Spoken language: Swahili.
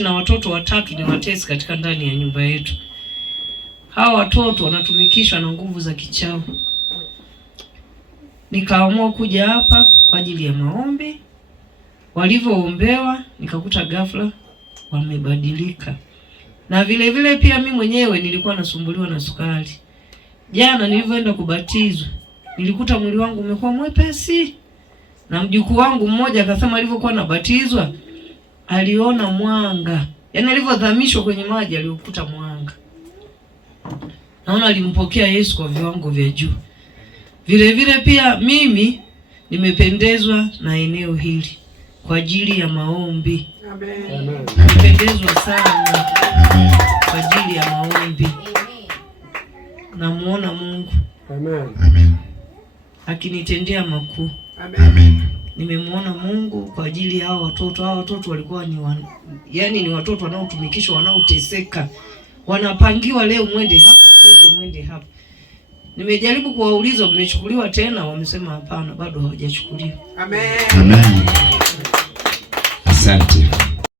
Na watoto watatu ni watesi katika ndani ya nyumba yetu. Hawa watoto wanatumikishwa na nguvu za kichawi. Nikaamua kuja hapa kwa ajili ya maombi. Walivyoombewa nikakuta ghafla wamebadilika. Na vile vile pia mimi mwenyewe nilikuwa nasumbuliwa na sukari. Jana nilivyoenda kubatizwa nilikuta mwili wangu umekuwa mwepesi. Na mjukuu wangu mmoja akasema alivyokuwa nabatizwa aliona mwanga. Yaani alivyodhamishwa kwenye maji aliokuta mwanga. Naona alimpokea Yesu kwa viwango vya juu. Vile vile pia mimi nimependezwa na eneo hili kwa ajili ya maombi. Amen. Nimependezwa sana kwa ajili ya maombi. Namuona Mungu. Amen. Akinitendea makuu. Amen. Nimemuona Mungu kwa ajili ya hao watoto. Hao watoto walikuwa ni watoto wanaotumikishwa, wanaoteseka. Wanapangiwa leo mwende hapa, kesho mwende hapa. Nimejaribu kuwauliza mmechukuliwa tena, wamesema hapana, bado hawajachukuliwa. Amen. Asante.